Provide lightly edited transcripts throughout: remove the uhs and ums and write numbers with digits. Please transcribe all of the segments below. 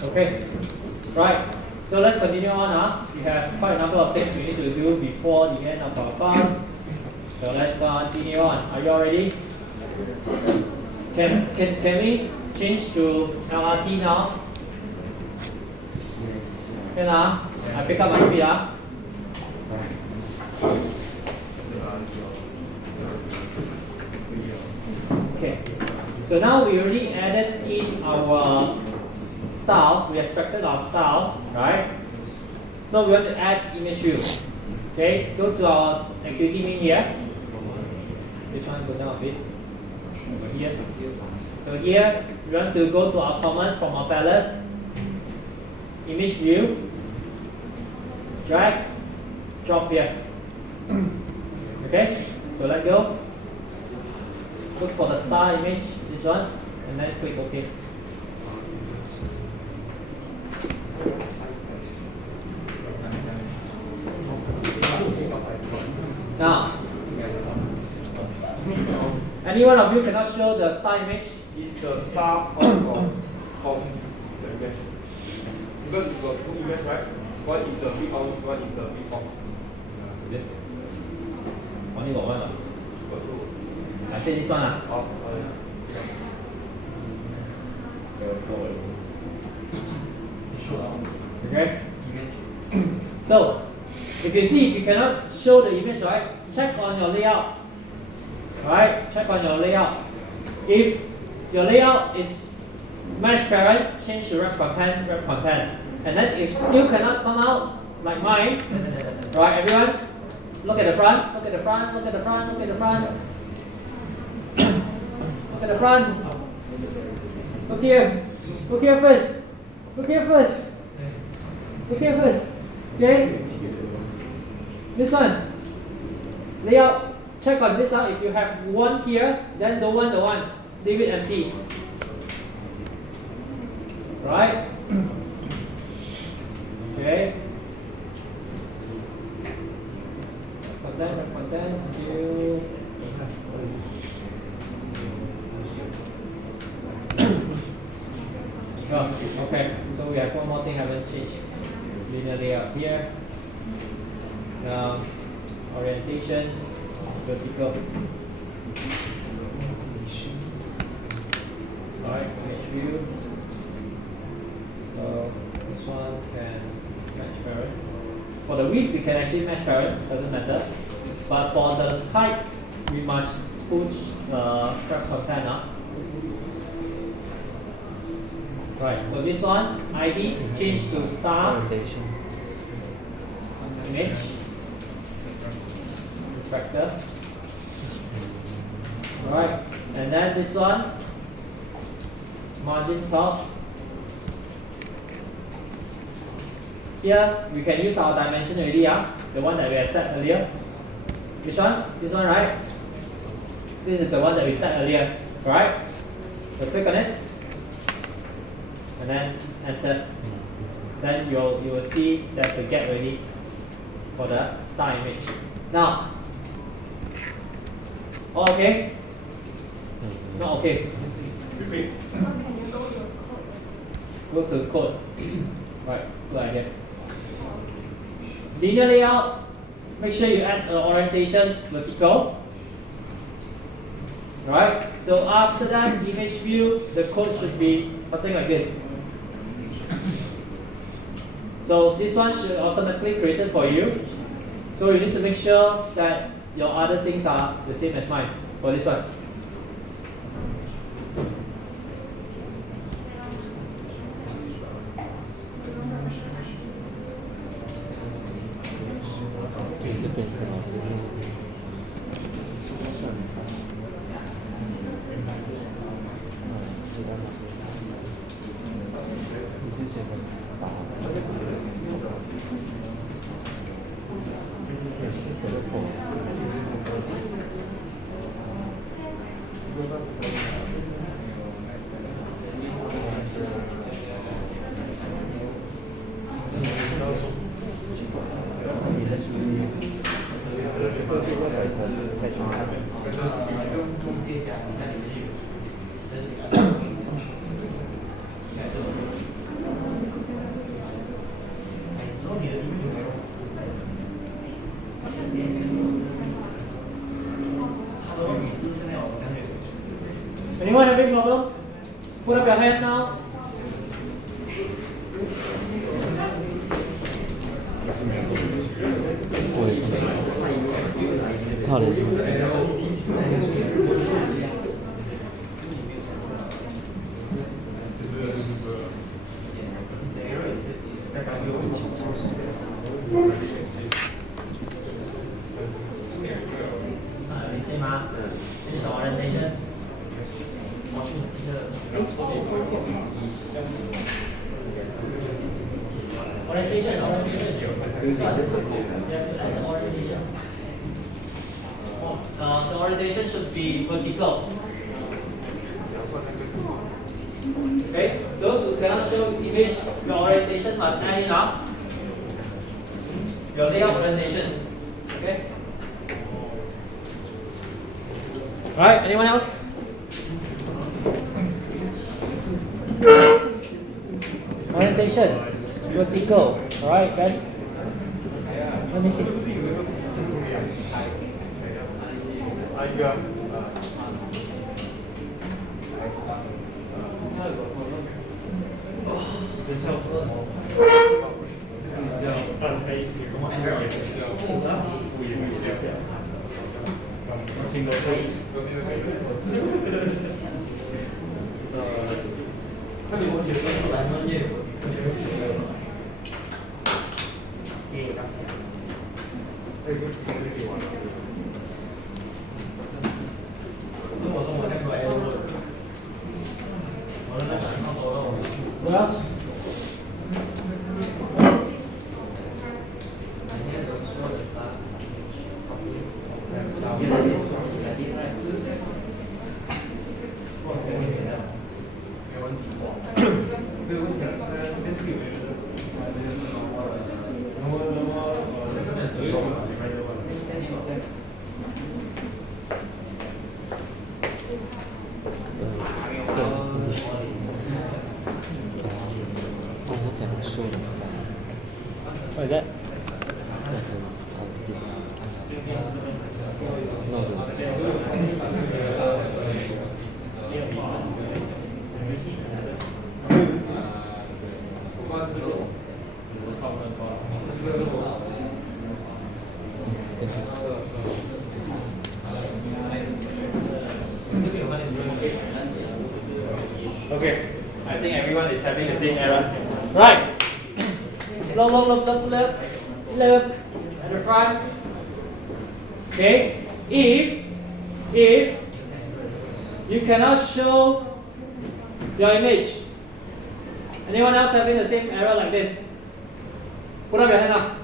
Okay, right. So let's continue on. We have quite a number of things we need to do before the end of our class. So let's continue on. Are you all ready? Can we change to LRT now? Yes. Can I pick up my speed Okay. So now we already added in our style. We expected our style, right? So we want to add image view. Okay, go to our activity main here. This one go down a bit. Over here. So here we want to go to our command from our palette. Image view. Drag. Drop here. Okay. So let go. Look for the star image. This one, and then click OK. Now, any one of you cannot show the star image? Is the star on the image? Because it's got two images, right? One is the read on, one is the read off. Only got one. Got two. I say this one. Oh, Okay? So, if you see, if you cannot show the image, right? Check on your layout. Alright? Check on your layout. If your layout is mesh parent, change to wrap content, wrap content. And then if still cannot come out, like mine, right, everyone? Look at the front, look at the front, look at the front, look at the front. Look at the front. Look here. Look here first. Look here first. Look here first. Okay? This one. Layout. Check on this out. If you have one here, then don't want the one. Leave it empty. Right? Okay. Content, still. What is this? Oh, okay. So we have one more thing haven't changed. Linear layout here. Orientations, vertical. Alright, image view. So this one can match parent. For the width, we can actually match parent, doesn't matter. But for the height, we must put wrap content up. Right, so this one, ID, change to star. Image. Refractor. Alright, and then this one, margin top. Here, we can use our dimension already, the one that we had set earlier. Which one? This one, right? This is the one that we set earlier, right? So click on it, and then enter. Then you will see there's a gap already for the star image. Now, all okay? Not okay. Repeat. Go to code. Right, good idea. Linear layout, make sure you add orientations vertical. Right? So after that image view, the code should be something like this. So this one should automatically created for you. So you need to make sure that your other things are the same as mine for this one. Anyone having problem? Put up your hand now. Finish your orientation. Orientation. The orientation should be vertical. Okay, those who cannot show image, your orientation must add it up. Your layout orientation. Okay. Alright, anyone else? Orientation, vertical. Alright, guys. Let me see. What else? What is that? Okay, I think everyone is having the same error. Right. Look at the front. Okay, if you cannot show your image, anyone else having the same error like this? Put up your hand up.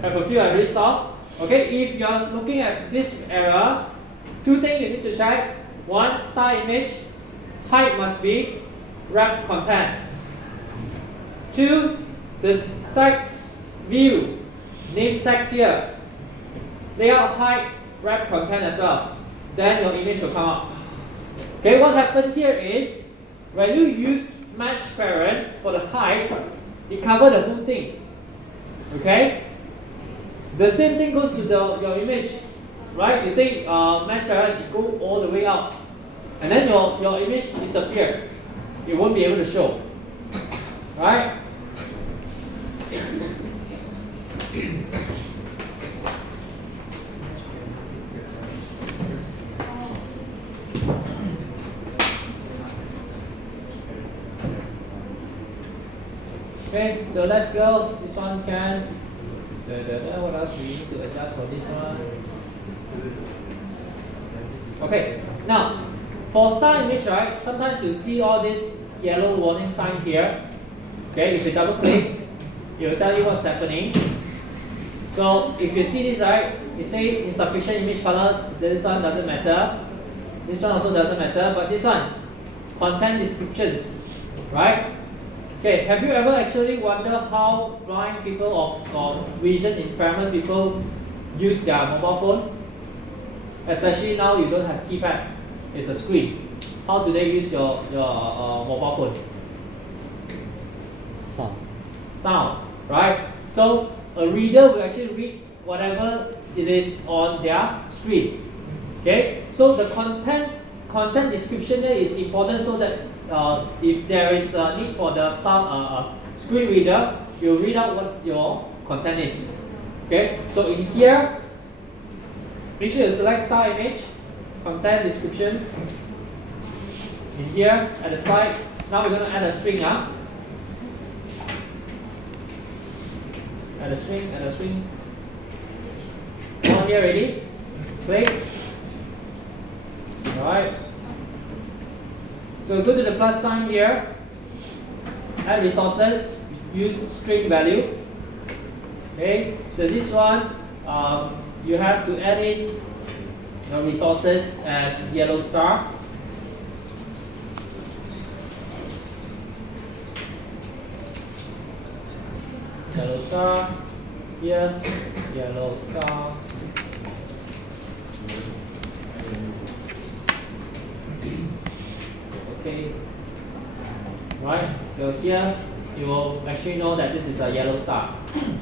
Have a few I already solved. Okay, if you are looking at this error, two things you need to check. One, star image, height must be wrap content. Two, the text view, name text here, layout height, wrap content as well. Then your image will come up. Okay, what happened here is when you use match parent for the height, it covers the whole thing. Okay? The same thing goes to your image. right? You say mesh parent, it go all the way up, and then your image disappear. It won't be able to show, right? Okay, so let's go. This one can. What else we need to adjust for this one? Okay, now for star image, right? Sometimes you see all this yellow warning sign here. Okay, if you double click, it will tell you what's happening. So if you see this, right, it says insufficient image color. This one doesn't matter. This one also doesn't matter. But this one, content descriptions, right? Okay, have you ever actually wondered how blind people or vision impairment people use their mobile phone? Especially now you don't have keypad, it's a screen. How do they use your mobile phone? Sound, right? So a reader will actually read whatever it is on their screen. Okay, so the content description there is important so that if there is a need for the sound screen reader, you read out what your content is. Okay, so in here, make sure you select star image, content descriptions. In here at the side, now we're going to add a string. Add a string. All here ready? Click. Alright. So go to the plus sign here, add resources, use string value. Okay, so this one, you have to add in your resources as yellow star. Yellow star, here, yellow star. Okay, right, so here you will actually know that this is a yellow star.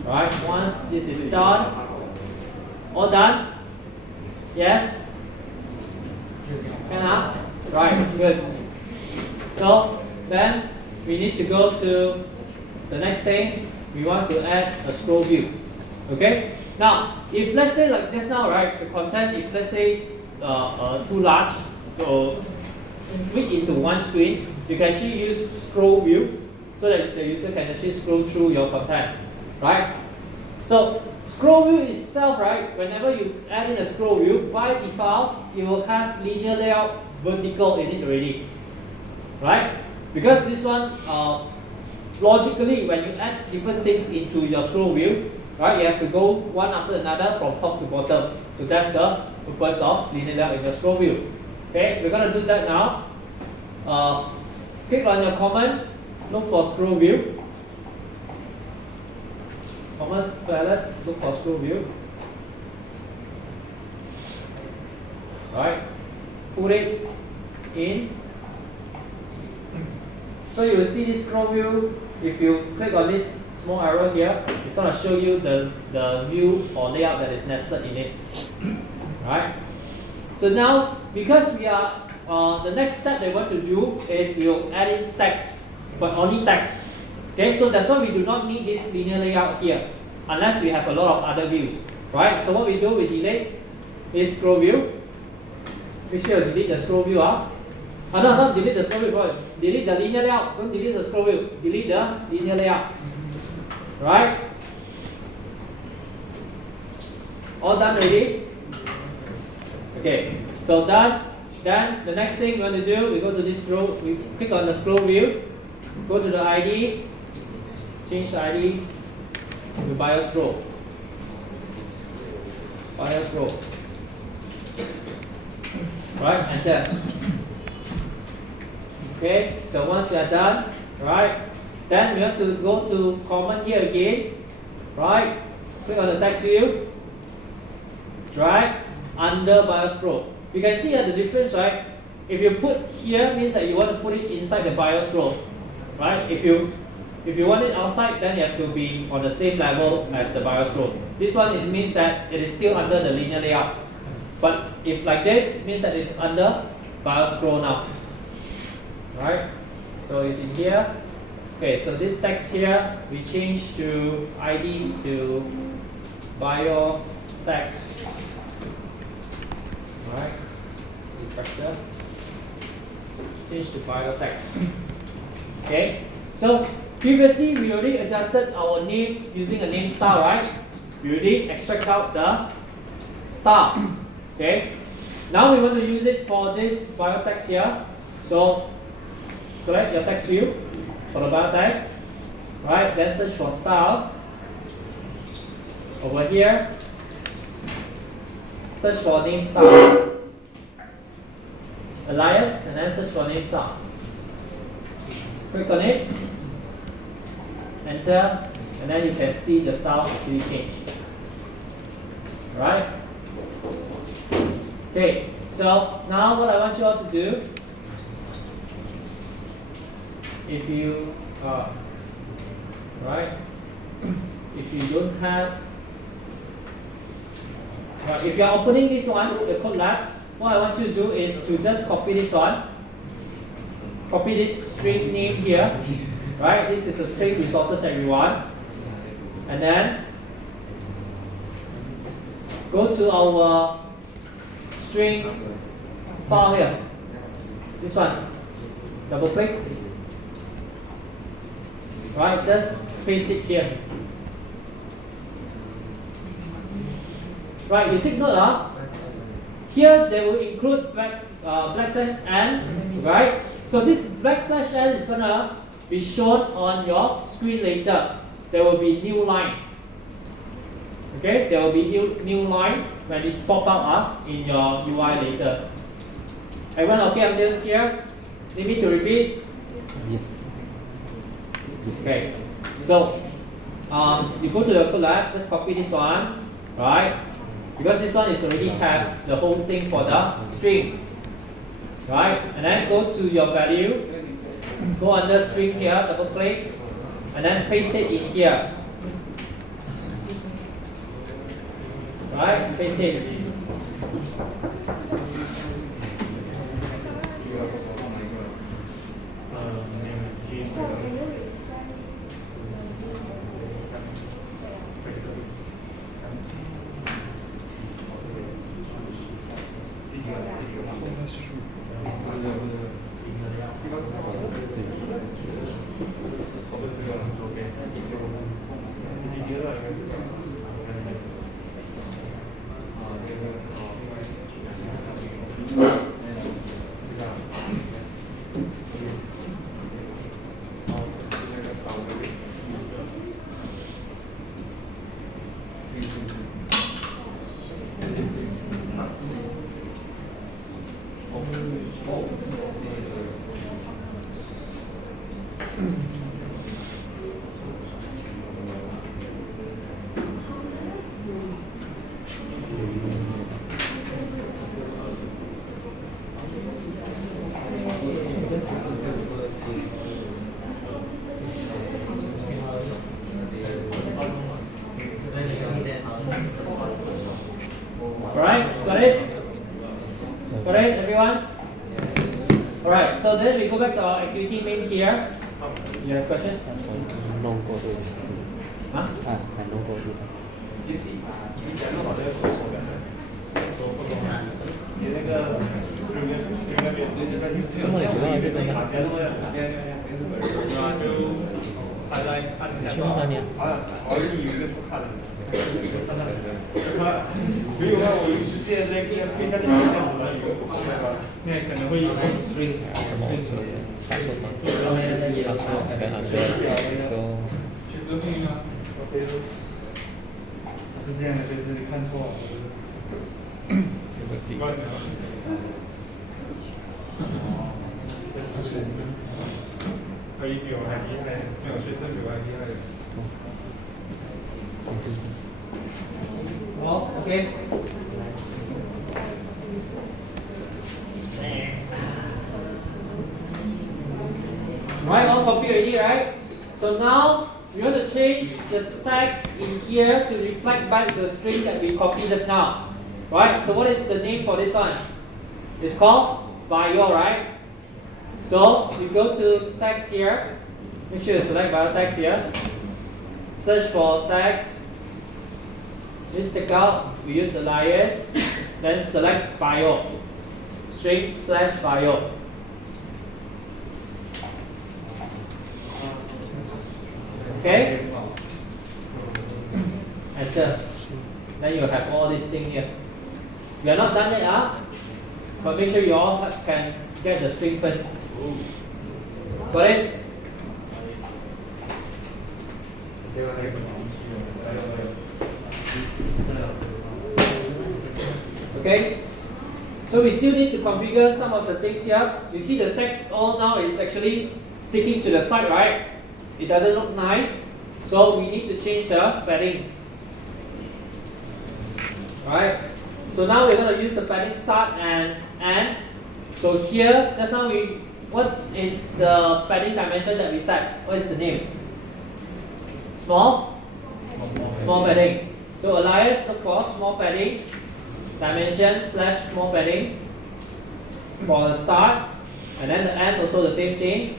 Right, once this is done, all done? Yes? Can Right, good. So then we need to go to the next thing. We want to add a scroll view. Okay? Now, if let's say like just now, right, the content, if let's say too large to fit into one screen, you can actually use scroll view so that the user can actually scroll through your content, right? So scroll view itself, right, whenever you add in a scroll view, by default, you will have linear layout vertical in it already, right? Because this one, logically, when you add different things into your scroll view, right, you have to go one after another from top to bottom. So that's the purpose of linear layout in your scroll view. Okay, we're going to do that now. Click on your command, look for scroll view. Command palette, look for scroll view. Alright, put it in. So you will see this scroll view. If you click on this small arrow here, it's going to show you the view or layout that is nested in it. Right? So now, because we are, the next step they want to do is we will add in text, but only text. Okay, so that's why we do not need this linear layout here, unless we have a lot of other views. Right? So what we do, we delete this scroll view. Make sure you delete the scroll view. No, not delete the scroll view. Delete the linear layout. Don't delete the scroll view. Delete the linear layout. Right? All done already? Okay, so done. Then the next thing we want to do, we go to this scroll, we click on the scroll view, go to the ID, change the ID to BIOS scroll. BIOS scroll. Right, enter. Okay, so once you are done, right, then we have to go to command here again, right, click on the text view, drag under BIOS scroll. You can see the difference, right? If you put here, means that you want to put it inside the BIOS scroll, right? If you want it outside, then you have to be on the same level as the BIOS scroll. This one, it means that it is still under the linear layout. But if like this, it means that it's under bioscroll now. Right? So it's in here. Okay, so this text here, we change to ID to bio text. Right? Refactor. Change to bio text. Okay? So previously we already adjusted our name using a name style, right? We already extract out the style. Okay? Now we want to use it for this bio text here. So select your text view for the bio text. Right? Then search for style. Over here, search for name style. Alias, and then search for name style. Click on it, enter, and then you can see the style actually change. Right? Okay, so now what I want you all to do, if you right, if you don't have, if you are opening this one, the code labs, what I want you to do is to just copy this one, copy this string name here, right? This is a string resources everyone, and then go to our string file here, this one, double click, right? Just paste it here. Right, you take note here they will include backslash n, right? So this backslash n is gonna be shown on your screen later. There will be new line. Okay, there will be new line when it pop up in your UI later. Everyone okay until here? Need me to repeat? Yes. Okay. So you go to the code lab, just copy this one, right? Because this one is already has the whole thing for the string, right? And then go to your value, go under string here, double click, and then paste it in here, right? Paste it. Alright, got it? Got it, everyone? Alright, so then we go back to our activity main here. You have a question? No go to Huh? I no go to 这么你主要这个呀？你去哪里啊？没有啊，我现在在跟配上那个开始了，有现在可能会有 string 什么？打错了，改上去都。确实会啊，是这样的，就是看错了。这个习惯的。可以比我还厉害，没有学生比我还厉害。Oh, okay. Right, all copy already, right? So now we want to change the text in here to reflect back the string that we copied just now. Right? So what is the name for this one? It's called bio, right? So you go to text here. Make sure you select bio text here. Search for text. This take out. We use alias. Then select bio. /bio. Okay? Enter. Then you have all these things here. We are not done yet, but make sure you all can get the string first. Got it? Okay? So we still need to configure some of the things here. You see the text all now is actually sticking to the side, right? It doesn't look nice. So we need to change the padding. Alright? So now we're going to use the padding start and end. So here, just now what is the padding dimension that we set? What is the name? Small? Small padding. So alias look for small padding. Dimension / small padding for the start, and then the end also the same thing.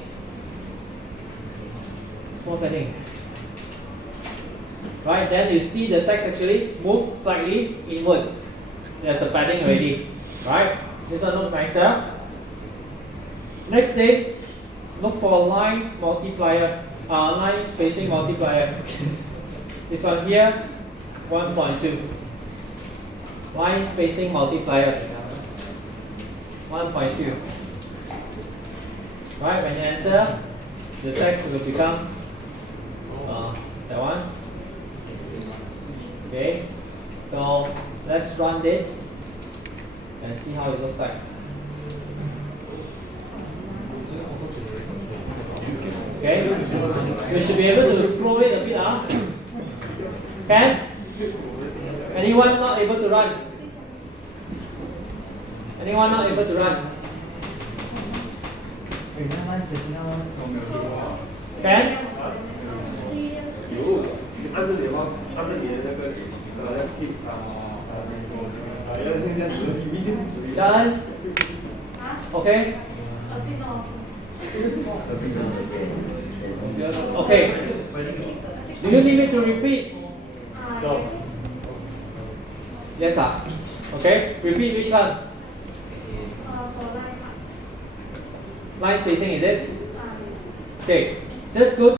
Small padding. Right, then you see the text actually move slightly inwards. There's a padding already. Right, this one looks nicer. Next thing, look for line multiplier, line spacing multiplier. This one here, 1.2. Line spacing multiplier 1.2. Right, when you enter, the text will become that one. Okay, so let's run this and see how it looks like. Okay, you should be able to scroll it a bit. Can? Anyone not able to run? Anyone not able to run? Can? 按着你的那个Jalan? Okay? Okay. Do you need me to repeat? No. Yes, sir. Okay. Repeat which one? Line spacing, is it? Okay. Just go